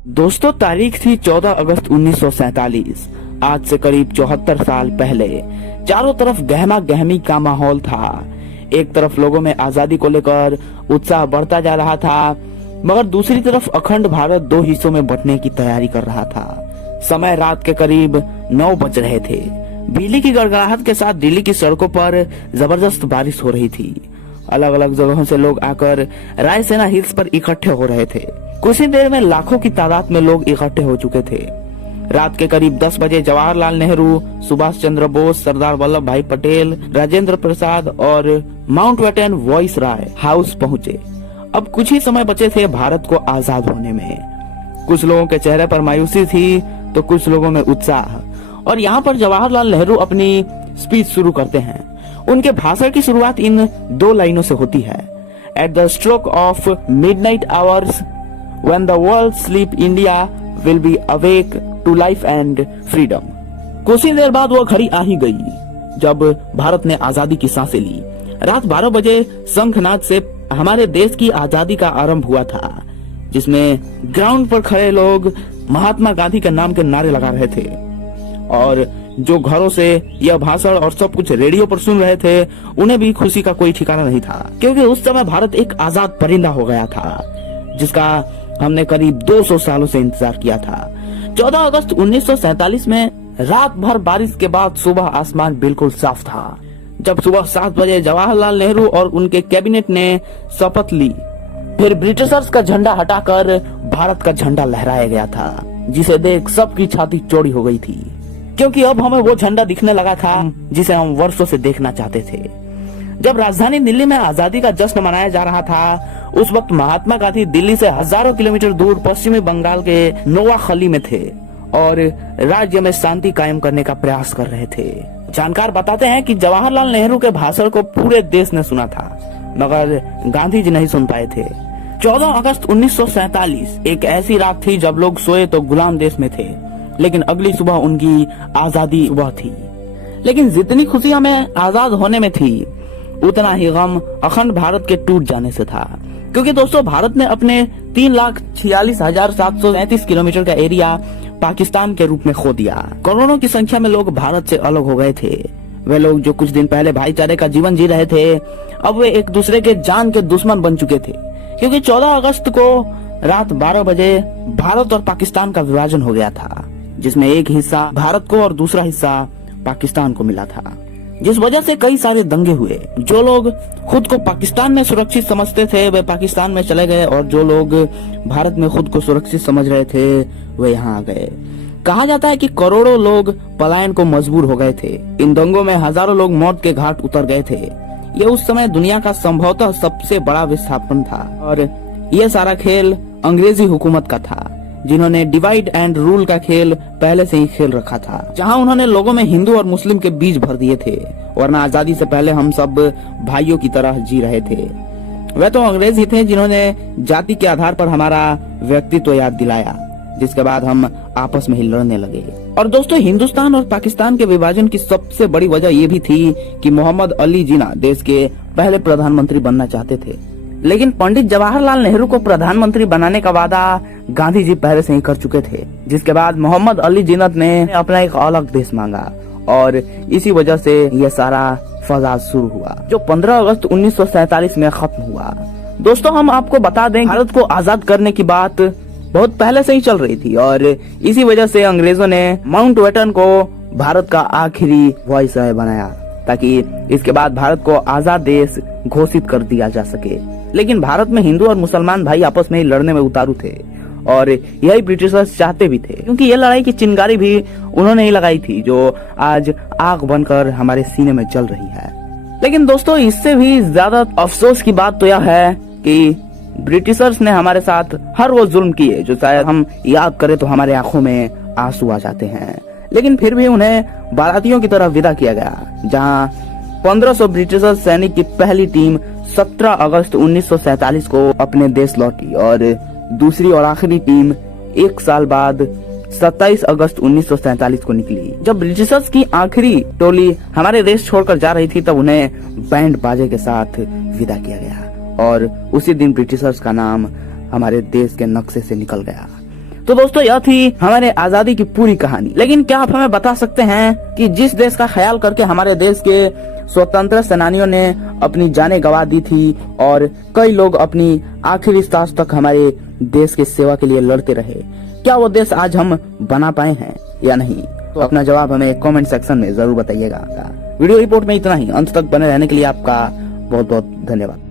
दोस्तों, तारीख थी 14 अगस्त 1947। आज से करीब 74 साल पहले चारों तरफ गहमा गहमी का माहौल था। एक तरफ लोगों में आजादी को लेकर उत्साह बढ़ता जा रहा था, मगर दूसरी तरफ अखंड भारत दो हिस्सों में बंटने की तैयारी कर रहा था। समय रात के करीब 9 बज रहे थे। बिजली की गड़गड़ाहट के साथ दिल्ली की सड़कों पर जबरदस्त बारिश हो रही थी। अलग अलग जगहों से लोग आकर रायसेना हिल्स पर इकट्ठे हो रहे थे। कुछ ही देर में लाखों की तादाद में लोग इकट्ठे हो चुके थे। रात के करीब 10 बजे जवाहरलाल नेहरू, सुभाष चंद्र बोस, सरदार वल्लभ भाई पटेल, राजेंद्र प्रसाद और माउंटबेटन वॉइस राय हाउस पहुंचे। अब कुछ ही समय बचे थे भारत को आजाद होने में। कुछ लोगों के चेहरे पर मायूसी थी तो कुछ लोगों में उत्साह। और यहाँ पर जवाहरलाल नेहरू अपनी स्पीच शुरू करते हैं। उनके भाषण की शुरुआत इन 2 लाइनों से होती है। At the stroke of midnight hours when the world sleep, India will be awake to life and freedom। कुछ ही देर बाद वो घड़ी आ ही गई जब भारत ने आजादी की सांसें ली। रात 12 बजे शंखनाद से हमारे देश की आजादी का आरंभ हुआ था, जिसमें ग्राउंड पर खड़े लोग महात्मा गांधी के नाम के नारे लगा रहे थे और जो घरों से यह भाषण और सब कुछ रेडियो पर सुन रहे थे, उन्हें भी खुशी का कोई ठिकाना नहीं था, क्योंकि उस समय भारत एक आजाद परिंदा हो गया था, जिसका हमने करीब 200 सालों से इंतजार किया था। 14 अगस्त 1947 में रात भर बारिश के बाद सुबह आसमान बिल्कुल साफ था। जब सुबह 7 बजे जवाहरलाल नेहरू और उनके कैबिनेट ने शपथ ली, फिर ब्रिटिशर्स का झंडा हटाकर भारत का झंडा लहराया गया था, जिसे देख सबकी छाती चौड़ी हो गई थी, क्योंकि अब हमें वो झंडा दिखने लगा था जिसे हम वर्षों से देखना चाहते थे। जब राजधानी दिल्ली में आजादी का जश्न मनाया जा रहा था, उस वक्त महात्मा गांधी दिल्ली से हजारों किलोमीटर दूर पश्चिमी बंगाल के नोआखली में थे और राज्य में शांति कायम करने का प्रयास कर रहे थे। जानकार बताते हैं कि जवाहरलाल नेहरू के भाषण को पूरे देश ने सुना था, मगर गांधी जी नहीं सुन पाए थे। 14 अगस्त 1947 एक ऐसी रात थी जब लोग सोए तो गुलाम देश में थे, लेकिन अगली सुबह उनकी आजादी सुबह थी। लेकिन जितनी खुशी हमें आजाद होने में थी, उतना ही गम अखंड भारत के टूट जाने से था, क्योंकि दोस्तों भारत ने अपने 3,46,733 किलोमीटर का एरिया पाकिस्तान के रूप में खो दिया। करोड़ों की संख्या में लोग भारत से अलग हो गए थे। वे लोग जो कुछ दिन पहले भाईचारे का जीवन जी रहे थे, अब वे एक दूसरे के जान के दुश्मन बन चुके थे, क्योंकि 14 अगस्त को रात 12 बजे भारत और पाकिस्तान का विभाजन हो गया था, जिसमें एक हिस्सा भारत को और दूसरा हिस्सा पाकिस्तान को मिला था, जिस वजह से कई सारे दंगे हुए। जो लोग खुद को पाकिस्तान में सुरक्षित समझते थे वे पाकिस्तान में चले गए, और जो लोग भारत में खुद को सुरक्षित समझ रहे थे वे यहाँ आ गए। कहा जाता है कि करोड़ों लोग पलायन को मजबूर हो गए थे। इन दंगों में हजारों लोग मौत के घाट उतर गए थे। ये उस समय दुनिया का संभवतः सबसे बड़ा विस्थापन था, और ये सारा खेल अंग्रेजी हुकूमत का था, जिन्होंने डिवाइड एंड रूल का खेल पहले से ही खेल रखा था, जहां उन्होंने लोगों में हिंदू और मुस्लिम के बीज भर दिए थे, वरना आजादी से पहले हम सब भाइयों की तरह जी रहे थे। वे तो अंग्रेज ही थे जिन्होंने जाति के आधार पर हमारा व्यक्तित्व याद दिलाया, जिसके बाद हम आपस में ही लड़ने लगे। और दोस्तों, हिंदुस्तान और पाकिस्तान के विभाजन की सबसे बड़ी वजह ये भी थी कि मोहम्मद अली जिन्ना देश के पहले प्रधानमंत्री बनना चाहते थे, लेकिन पंडित जवाहरलाल नेहरू को प्रधानमंत्री बनाने का वादा गांधी जी पहले से ही कर चुके थे, जिसके बाद मोहम्मद अली जिन्ना ने अपना एक अलग देश मांगा, और इसी वजह से यह सारा फसाद शुरू हुआ, जो 15 अगस्त 1947 में खत्म हुआ। दोस्तों, हम आपको बता दें, भारत को आजाद करने की बात बहुत पहले से ही चल रही थी, और इसी वजह से अंग्रेजों ने माउंटबेटन को भारत का आखिरी वायसराय बनाया, ताकि इसके बाद भारत को आजाद देश घोषित कर दिया जा सके। लेकिन भारत में हिंदू और मुसलमान भाई आपस में ही लड़ने में उतारू थे, और यही ब्रिटिशर्स चाहते भी थे, क्योंकि ये लड़ाई की चिंगारी भी उन्होंने ही लगाई थी, जो आज आग बनकर हमारे सीने में जल रही है। लेकिन दोस्तों, इससे भी ज्यादा अफसोस की बात तो यह है कि ब्रिटिशर्स ने हमारे साथ हर वो जुल्म किए जो शायद हम याद करें तो हमारे आंखों में आंसू आ जाते हैं, लेकिन फिर भी उन्हें बारातियों की तरह विदा किया गया, जहां 1500 ब्रिटिशर सैनिक की पहली टीम 17 अगस्त 1947 को अपने देश लौटी, और दूसरी और आखिरी टीम 1 साल बाद 27 अगस्त 1947 को निकली। जब ब्रिटिशर्स की आखिरी टोली हमारे देश छोड़कर जा रही थी, तब उन्हें बैंड बाजे के साथ विदा किया गया, और उसी दिन ब्रिटिशर्स का नाम हमारे देश के नक्शे से निकल गया। तो दोस्तों यह थी हमारे आजादी की पूरी कहानी। लेकिन क्या आप हमें बता सकते हैं कि जिस देश का ख्याल करके हमारे देश के स्वतंत्रता सेनानियों ने अपनी जानें गंवा दी थी और कई लोग अपनी आखिरी सांस तक हमारे देश की सेवा के लिए लड़ते रहे, क्या वो देश आज हम बना पाए हैं या नहीं? तो अपना जवाब हमें कमेंट सेक्शन में जरूर बताइएगा। वीडियो रिपोर्ट में इतना ही। अंत तक बने रहने के लिए आपका बहुत बहुत धन्यवाद।